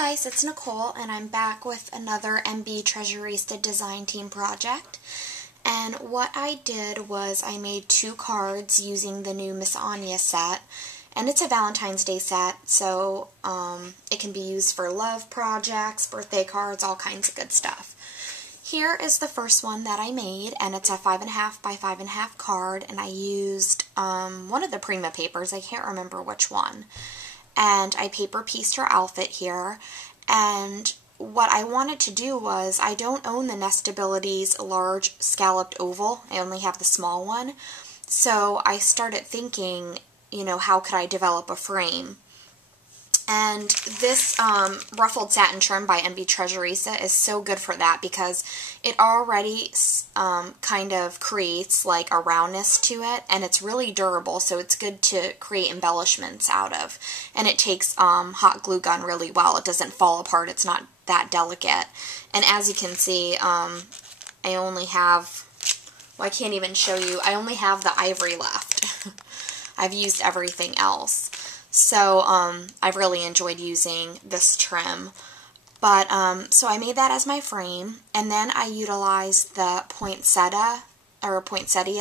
guys, it's Nicole, and I'm back with another MB Treasurista design team project. And what I did was I made 2 cards using the new Miss Anya set. And it's a Valentine's Day set, so it can be used for love projects, birthday cards, all kinds of good stuff. Here is the first one that I made, and it's a 5.5 by 5.5 card, and I used one of the Prima papers. I can't remember which one. And I paper pieced her outfit here, and what I wanted to do was, I don't own the Nestability's large scalloped oval, I only have the small one, so I started thinking, you know, how could I develop a frame? And this ruffled satin trim by MB Treasurista is so good for that because it already kind of creates like a roundness to it, and it's really durable, so it's good to create embellishments out of. And it takes hot glue gun really well. It doesn't fall apart. It's not that delicate. And as you can see, I only have, well, I can't even show you. I only have the ivory left. I've used everything else. So, I've really enjoyed using this trim. But, so I made that as my frame, and then I utilized the poinsettia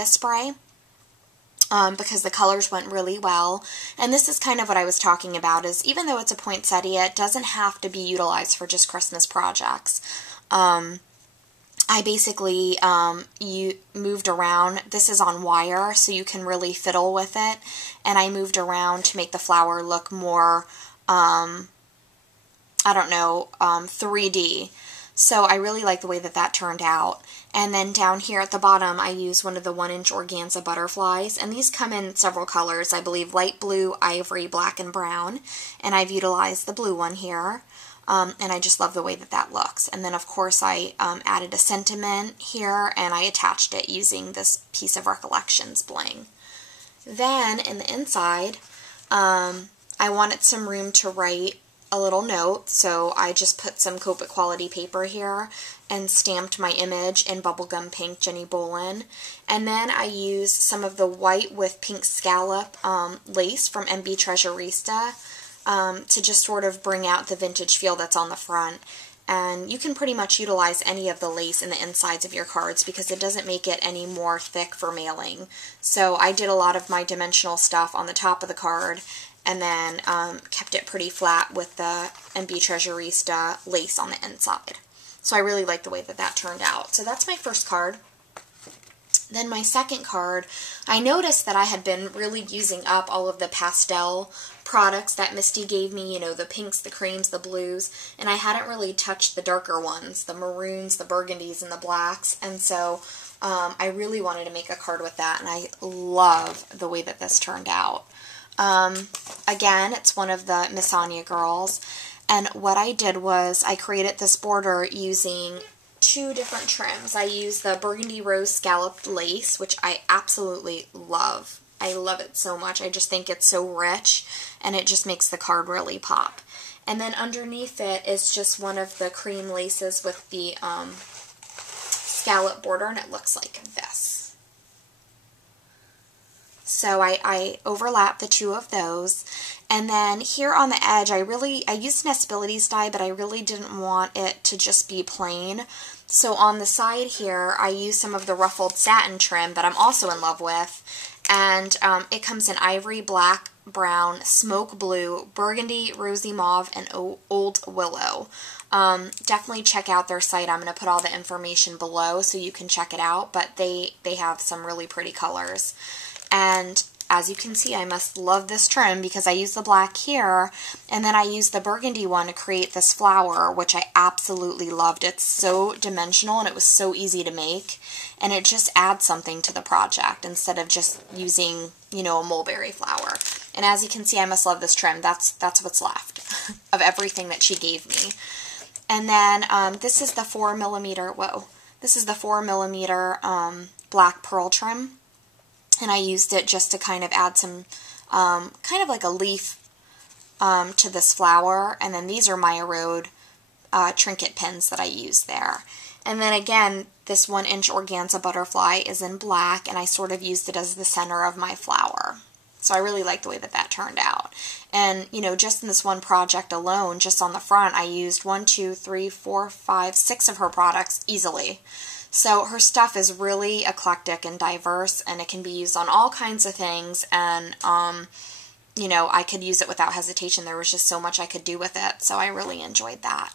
spray, because the colors went really well. And this is kind of what I was talking about, is even though it's a poinsettia, it doesn't have to be utilized for just Christmas projects. I basically moved around. This is on wire, so you can really fiddle with it. And I moved around to make the flower look more, I don't know, 3D. So I really like the way that that turned out. And then down here at the bottom, I used one of the 1-inch organza butterflies. And these come in several colors. I believe light blue, ivory, black, and brown. And I've utilized the blue one here. And I just love the way that that looks. And then, of course, I added a sentiment here, and I attached it using this piece of Recollections bling. Then, in the inside, I wanted some room to write a little note, so I just put some Copic quality paper here and stamped my image in bubblegum pink Jenny Bolin. And then I used some of the white with pink scallop lace from MB Treasurista. To just sort of bring out the vintage feel that's on the front. And you can pretty much utilize any of the lace in the insides of your cards because it doesn't make it any more thick for mailing. So I did a lot of my dimensional stuff on the top of the card and then kept it pretty flat with the MB Treasurista lace on the inside. So I really like the way that that turned out. So that's my first card. Then my second card, I noticed that I had been really using up all of the pastel products that Misty gave me, you know, the pinks, the creams, the blues, and I hadn't really touched the darker ones, the maroons, the burgundies, and the blacks, and so I really wanted to make a card with that, and I love the way that this turned out. Again, it's one of the Miss Anya girls, and what I did was I created this border using 2 different trims. I used the burgundy rose scalloped lace, which I absolutely love. I love it so much. I just think it's so rich, and it just makes the card really pop. And then underneath it is just one of the cream laces with the scallop border, and it looks like this. So I overlapped the 2 of those. And then here on the edge, I used Nestability's die, but I really didn't want it to just be plain. So on the side here, I used some of the ruffled satin trim that I'm also in love with. And it comes in ivory, black, brown, smoke blue, burgundy, rosy mauve, and old willow. Definitely check out their site. I'm going to put all the information below so you can check it out. But they have some really pretty colors. And as you can see, I must love this trim because I used the black here, and then I used the burgundy one to create this flower, which I absolutely loved. It's so dimensional, and it was so easy to make, and it just adds something to the project instead of just using, you know, a mulberry flower. And as you can see, I must love this trim. That's what's left of everything that she gave me. And then this is the 4mm, this is the 4mm black pearl trim. And I used it just to kind of add some, kind of like a leaf to this flower. And then these are Maya Road trinket pins that I used there. And then again, this 1-inch organza butterfly is in black, and I sort of used it as the center of my flower. So I really like the way that that turned out. And, you know, just in this one project alone, just on the front, I used 1, 2, 3, 4, 5, 6 of her products easily. So her stuff is really eclectic and diverse, and it can be used on all kinds of things, and, you know, I could use it without hesitation. There was just so much I could do with it, so I really enjoyed that.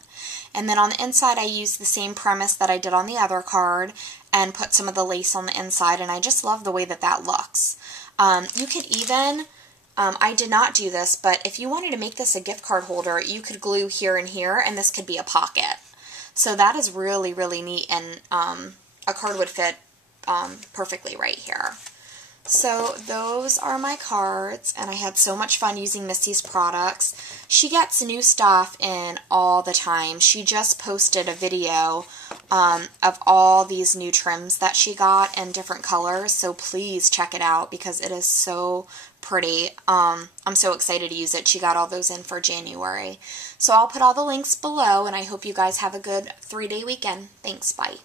And then on the inside, I used the same premise that I did on the other card and put some of the lace on the inside, and I just love the way that that looks. You could even, I did not do this, but if you wanted to make this a gift card holder, you could glue here and here, and this could be a pocket. So that is really, really neat, and a card would fit perfectly right here. So those are my cards, and I had so much fun using Misty's products. She gets new stuff in all the time. She just posted a video of all these new trims that she got in different colors, so please check it out because it is so pretty. I'm so excited to use it. She got all those in for January. So I'll put all the links below, and I hope you guys have a good 3-day weekend. Thanks, bye.